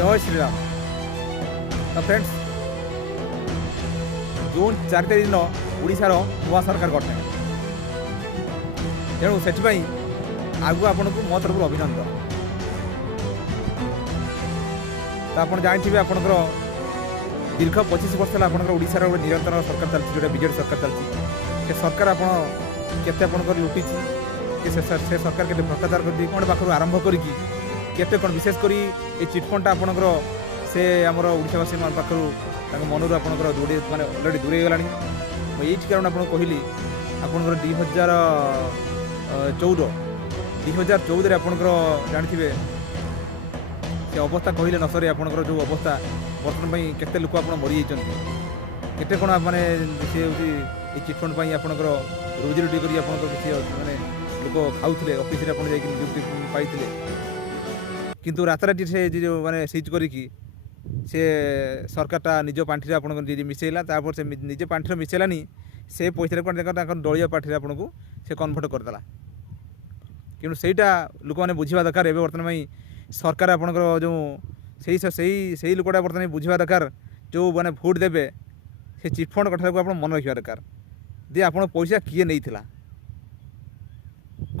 जय श्रीराम। तो फ्रेंड्स जून 4 तारिख दिन ओडिशार नुआ सरकार गठन तेणु से आगु आपण को मो तरफ अभिनंदन। तो आप जानते आपंकर दीर्घ 25 वर्ष है आपंकर ओडिशार गोटे निरंतर सरकार चलती जो बीजेडी सरकार चलती से सरकार आपंकर लुटी से सरकार के भ्रष्टाचार कर पाखर आरंभ करी केते कौन विशेषकर ये चिटफंड आपंकर से आमर ओडिशावासी पाखर मनरू आपंकर दूरे माने अलरेडी दूरे गलानी ये कारण आपको कहली आपंकर 2014 आपंकर जानते से अवस्था कहले न सर आपंकर जो अवस्था बर्तमान केते लोक आप मरी जाते कौन माने सी हूँ चिटफंड आपंकर रोजी रोटी कर किसी माने लोक खाऊे ऑफिस नियुक्ति पाई किंतु राताराती से जो माने सीज करिकी से सरकारटा निज पांठी आप मिसेला तापर से निज पांठी मिसेलानी से पैसा कौन दलीय पार्टी आपको से कन्भर्ट करदेला कि सहीटा लोक मैंने बुझा दरकार एवं बर्तमान सरकार आपंकर जो सही लोकटा बर्तमान बुझा दरकार जो मैंने भोट देवे से चिटफंड कथा को आप मन रखा दरकार जे आप पैसा किए नहीं थिला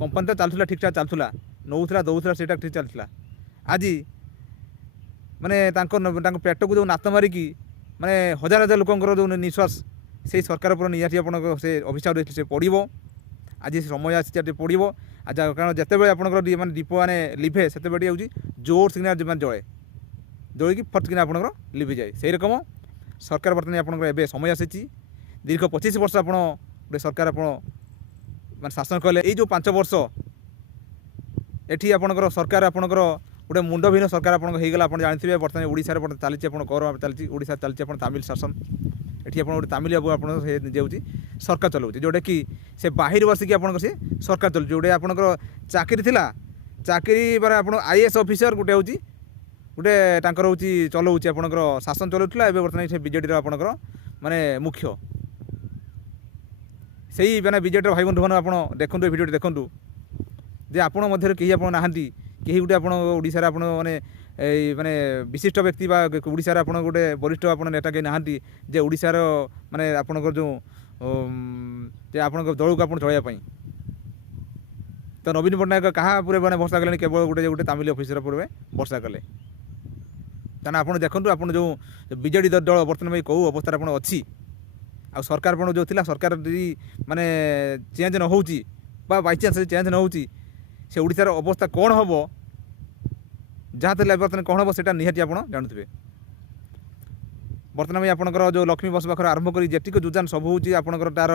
कंपनी तो चलूला ठीक ठाक चलूला नौला दौला से ठीक चलता आज माने पेट को जो नात मारिकी माने हजार हजार लोकंर जो निश्वास से सरकार पर निहाती आप से अभिशाप रही से पड़ो आज समय आसी पड़ो आज कारण जिते बड़े आपंकर माने दीप मैंने लिभे से हूँ जोर सिग्नाल जले जलिकी फटकिना आपंकर लिभि जाए से रकम सरकार बर्तमान आपंकर एवं समय आसी दीर्घ 25 वर्ष आप गोटे सरकार आप शासन कले ये जो 5 वर्ष एटी आपंकर सरकार आपंकर गोटे मुंडभिन्न सरकार आपगला आप जानते हैं बर्तमान ओडिशा चलती गौरव चलती ओडिशा चलती तमिल शासन ये गोटे तमिल बाबू आप निजे सरकार चलाऊँ जोटा कि से बाहर बसिकी आप सरकार चलुचे जोटे आपंकर चाकरी थिला चाकरी बारे आप आईएएस ऑफिसर गोटे हूँ गोटे हूँ चलाऊँ आपंकर शासन चलाऊला एवं बर्तमान से बीजेडी आपंकर माने मुख्य से ही मैंने बीजेडी भाई बंधु आप देखूँ भिडियो देखूँ जे आपण मध्य कहीं आप नहांती कहीं गोटे आप ओडिशा आप माने माने विशिष्ट व्यक्ति ओडिशा आप गोटे वरिष्ठ आप नेता कहीं नहांती जे ओडिशार माने आपनकर जो आप दल को आप चलवाई तो नवीन पट्टनायक कहाँ पूरे मैंने भर्सा कले केवल गोटे गोटे तमिल ऑफिसर पूरे भर्सा कले तेना आप देखूँ आप जो बीजेडी दल बर्तमान कौ अवस्था आप अच्छी आ सरकार जो थिला सरकार माने चेंज न हो बाई चान्स चेंज न हो से ओडिशार अवस्था कौन हम जहाँ थे बर्तमान कौन हम से निहाती आप जानते बर्तमान आपंकर जो लक्ष्मी बस पाखर आरंभ कर जेटिक योजना सब हूँ आपंकर तार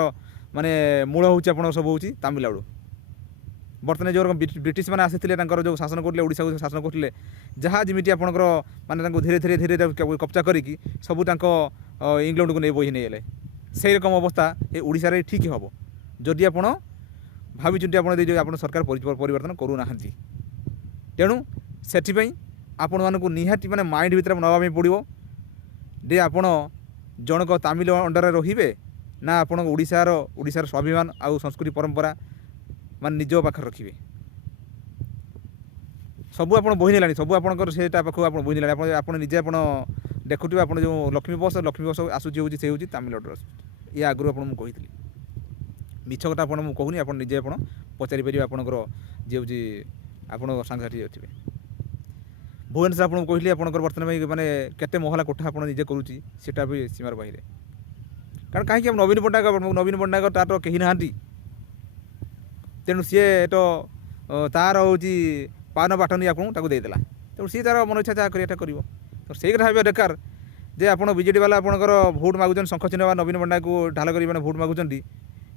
माने मूल हूँ आप सब हूँ तमिलनाडु बर्तमान जो ब्रिटिश मैंने आसी जो शासन करते ओडिशा को शासन करते जहाँ जमी आपंकर माने धीरे धीरे धीरे कब्जा करी सब इंग्लैंड को नहीं बोही नहीं गले से रकम अवस्था ये ओडिशा ठीक हम जदि आप भाई आप सरकार परिवर्तन करूना तेणु से आपण मानक निहाती माने माइंड भीतर नवा पड़ो जे आपण जनक तमिल अंडर रे ना आपण ओडिशार स्वाभिमान आउ संस्कृति परंपरा मान निज पाखे रखिए सबू आप बोही नेलानी सबू आपंकर से पाख आप बोही नेलानी आप निजे आप देखुए आप जो लक्ष्मी बस आसूची हूँ से हूँ तमिलनाडु ये आगु आपको कही मिछ कथा आपको कहूनी आप निजे आप पचारि पारे आपंकर जी हूँ आप सांगसाथी अच्छे भुवनेश्वर आपको कहली आपंकर बर्तमान माने केते महला कोठा आप निजे करुँची सेटा भी सीमार बाहर कारण कहीं नवीन पट्टनायक तार तो कहीं नहांती तेणु सी तो तार हूँ पान बाटनी आपको देदेला तेणु सी तार मन इच्छा जहाँ करिया कर तो से कथा भाव दरकार जे आप बीजेडी वाला आपंकर भोट मागुन शंख चिन्ह नवीन पट्टनायक को ढाल कर भोट मागुंट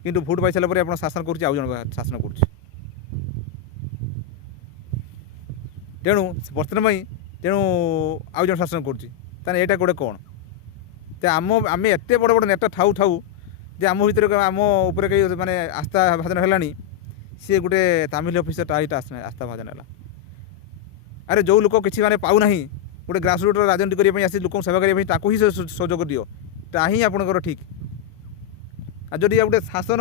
किंतु भोट पाई सारा पर शासन कर शासन कर तेणु बर्तमान तेणु आउ जन शासन कर गोटे कौन तो आम एत बड़ बड़ नेता ठाऊ ठाऊ जे आम भर आम उपर कहीं माने आस्था भाजन है सी गोटे तमिल ऑफिसर आस्था भाजन है अरे जो लोक किसी माने पाऊना गोटे ग्रासरूट राजनीति करने आसी लोक सेवा करने ही सहयोग दियो ताही आपंकर ठीक जदि गोटे शासन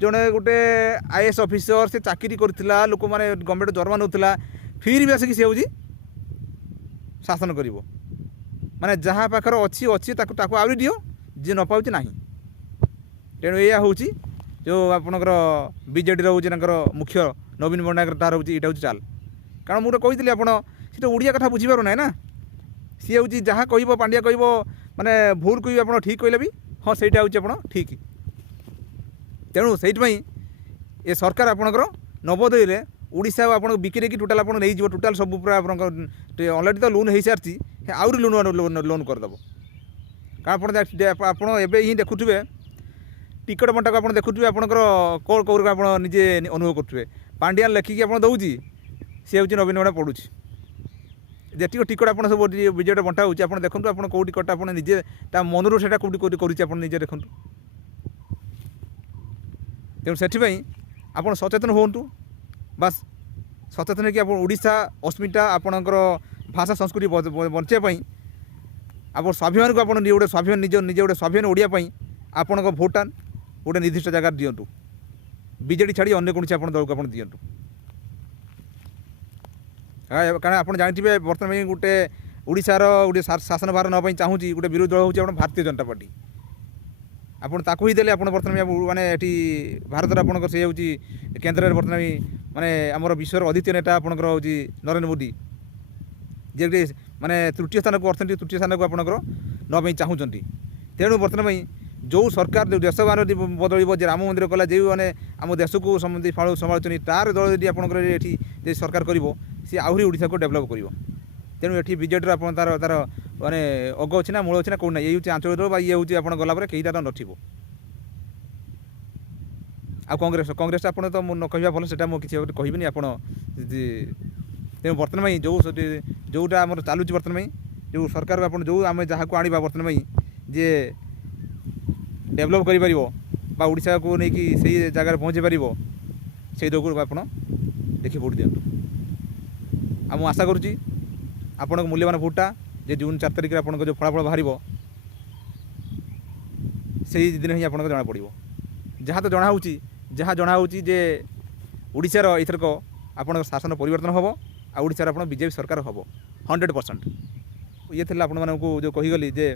जड़े गोटे आईएएस ऑफिसर से चाकरी करथिला लोक माने गवर्नमेंट दरमा नौला फिर भी आसिक सी हूँ ଶାସନ କରିବ ମାନେ ଯାହା ପାଖରେ ଅଛି ଅଛି ତାକୁ ତାକୁ ଆହୁରି ଦିଅ ଯିଏ ନ ପାଉଛି ନାହିଁ। ତେଣୁ ଏଇଆ ହେଉଛି ଯେଉଁ ଆପଣଙ୍କର ବିଜେଡ଼ିର ହେଉଛି ତାଙ୍କର ମୁଖ୍ୟ ନବୀନ ପଟ୍ଟନାୟକର ତାର ହେଉଛି ଏଇଟା ହେଉଛି ଚାଲ। କାରଣ ମୁଁ ତ କହିଥିଲି ଆପଣ ସେ ତ ଓଡ଼ିଆ କଥା ବୁଝିପାରୁନାହିଁ ନା। ସିଏ ହେଉଛି ଯାହା କହିବ ପାଣ୍ଡିଆ କହିବ ମାନେ ଭୁଲ କହିବେ ଆପଣ ଠିକ୍ କହିଲେ ବି ହଁ ସେଇଟା ହେଉଛି ଆପଣ ଠିକ୍। ତେଣୁ ସେଇଥିପାଇଁ ଏ ସରକାର ଆପଣଙ୍କର ନବୋଦୟରେ ଓଡ଼ିଶା ଆପଣଙ୍କୁ ବିକି ଦେଇକି ଟୋଟାଲ୍ ଆପଣ ନେଇଯିବ ଟୋଟାଲ୍ ସବୁ ପୁରା ଆପଣଙ୍କ ଅଲରେଡ଼ି ତ ଲୋନ୍ ହେଇସାରିଛି ଆହୁରି ଲୋନ୍ କରିଦେବ। କାରଣ ଆପଣ ଏବେ ହିଁ ଦେଖୁଥିବେ ଟିକଟ ବଣ୍ଟାକୁ ଆପଣ ଦେଖୁଥିବେ ଆପଣଙ୍କର କୋଉ କୋଉ ଆପଣ ନିଜେ ଅନୁଭବ କରୁଥିବେ। ପାଣ୍ଡିଆନ ଲେଖିକି ଆପଣ ଦେଉଛି ସିଏ ହେଉଛି ନବୀନ ପଟ୍ଟନାୟକ ପଡ଼ୁଛି। ଯେତିକି ଟିକଟ ଆପଣ ସବୁ ବିଜେଡ଼ିରେ ବଣ୍ଟା ହେଉଛି ଆପଣ ଦେଖନ୍ତୁ ଆପଣ କେଉଁ ଟିକଟଟା ଆପଣ ନିଜେ ତା ମନରୁ ସେଇଟା କେଉଁଠି କରୁଛି ଆପଣ ନିଜେ ଦେଖନ୍ତୁ। ତେଣୁ ସେଥିପାଇଁ ଆପଣ ସଚେତନ ହୁଅନ୍ତୁ। ବାସ୍ ସଚେତନ ହେଇକି ଆପଣ ଓଡ଼ିଶା ଅସ୍ମିତା ଆପଣଙ୍କର ଭାଷା ସଂସ୍କୃତି ବଞ୍ଚିବା ପାଇଁ ଆପଣ ସ୍ୱାଭିମାନକୁ ଆପଣ ଗୋଟେ ସ୍ୱାଭିମାନ ନିଜେ ଗୋଟେ ସ୍ୱାଭିମାନ ଓଡ଼ିଆ ପାଇଁ ଆପଣଙ୍କ ଭୋଟଟା ଗୋଟେ ନିର୍ଦ୍ଦିଷ୍ଟ ଜାଗାରେ ଦିଅନ୍ତୁ। ବିଜେଡ଼ି ଛାଡ଼ି ଅନ୍ୟ କୌଣସି ଆପଣ ଦଳକୁ ଆପଣ ଦିଅନ୍ତୁ। କାରଣ ଆପଣ ଜାଣିଥିବେ ବର୍ତ୍ତମାନ ଗୋଟେ ଓଡ଼ିଶାର ଗୋଟେ ଶାସନ ଭାର ନେବା ପାଇଁ ଚାହୁଁଛି ଗୋଟେ ବିରୋଧୀ ଦଳ ହେଉଛି ଆପଣ ଭାରତୀୟ ଜନତା ପାର୍ଟି। ଆପଣ ତାକୁ ହିଁ ଦେଲେ ଆପଣ ବର୍ତ୍ତମାନ ମାନେ ଏଠି ଭାରତର ଆପଣଙ୍କର ସେ ହେଉଛି କେନ୍ଦ୍ରରେ ବର୍ତ୍ତମାନ ମାନେ ଆମର ବିଶ୍ୱର ଅଦ୍ୱିତୀୟ ନେତା ଆପଣଙ୍କର ହେଉଛି ନରେନ୍ଦ୍ର ମୋଦି, ଯିଏକି ମାନେ ତୃତୀୟ ସ୍ଥାନକୁ ଅର୍ଥନୈତିକ ତୃତୀୟ ସ୍ଥାନକୁ ଆପଣଙ୍କର ନେବା ପାଇଁ ଚାହୁଁଛନ୍ତି। ତେଣୁ ବର୍ତ୍ତମାନ ପାଇଁ ଯେଉଁ ସରକାର ଯେଉଁ ଦେଶ ବଦଳିବ ଯେ ରାମ ମନ୍ଦିର କଲା ଯେଉଁ ମାନେ ଆମ ଦେଶକୁ ସମସ୍ତେ ସମ୍ଭାଳୁଛନ୍ତି ତାର ଦଳ ଯଦି ଆପଣଙ୍କର ଏଠି ଯଦି ସରକାର କରିବ ସିଏ ଆହୁରି ଓଡ଼ିଶାକୁ ଡେଭଲପ୍ କରିବ। ତେଣୁ ଏଠି ବିଜେଡ଼ିର ଆପଣ ତାର ମାନେ ଅଗ ଅଛି ନା ମୂଳ ଅଛି ନା କେଉଁ ନାହିଁ। ଇଏ ହେଉଛି ଆଞ୍ଚଳିକ ଦଳ ବା ଇଏ ହେଉଛି ଆପଣ ଗଲା ପରେ କେହି ତାର ନଥିବ। ଆଉ କଂଗ୍ରେସ ଆପଣ ତ ମୁଁ ନ କହିବା ଭଲ ସେଇଟା ମୁଁ କିଛି କହିବିନି ଆପଣ। ତେଣୁ ବର୍ତ୍ତମାନ ପାଇଁ ଯେଉଁଟା ଆମର ଚାଲୁଛି ବର୍ତ୍ତମାନ ପାଇଁ ଯେଉଁ ସରକାର ଆପଣ ଯେଉଁ ଆମେ ଯାହାକୁ ଆଣିବା ବର୍ତ୍ତମାନ ପାଇଁ ଯିଏ ଡେଭଲପ୍ କରିପାରିବ ବା ଓଡ଼ିଶାକୁ ନେଇକି ସେଇ ଜାଗାରେ ପହଞ୍ଚି ପାରିବ ସେଇ ଦଳକୁ ଆପଣ ଦେଖି ଭୋଟ୍ ଦିଅନ୍ତୁ। ଆଉ ମୁଁ ଆଶା କରୁଛି ଆପଣଙ୍କ ମୂଲ୍ୟବାନ ଭୋଟ୍ଟା ଯେ ଜୁନ୍ 4 ତାରିଖରେ ଆପଣଙ୍କ ଯେଉଁ ଫଳାଫଳ ବାହାରିବ ସେଇ ଦିନ ହିଁ ଆପଣଙ୍କ ଜଣାପଡ଼ିବ। ଯାହା ଜଣା ହେଉଛି ଯେ ଓଡ଼ିଶାର ଏଥରକ ଆପଣଙ୍କ ଶାସନ ପରିବର୍ତ୍ତନ ହେବ ଆଉ ଓଡ଼ିଶାର ଆପଣ ବିଜେପି ସରକାର ହେବ 100%। ଇଏ ଥିଲା ଆପଣମାନଙ୍କୁ ଯେଉଁ କହିଗଲି ଯେ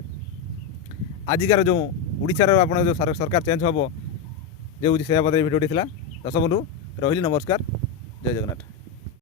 ଆଜିକାର ଯେଉଁ ଓଡ଼ିଶାର ଆପଣ ଯେଉଁ ସରକାର ଚେଞ୍ଜ ହେବ ଯେ ହେଉଛି ସେୟା ବଦଳରେ ଭିଡ଼ିଓଟି ଥିଲା। ଦର୍ଶକ ବନ୍ଧୁ ରହିଲି, ନମସ୍କାର, ଜୟ ଜଗନ୍ନାଥ।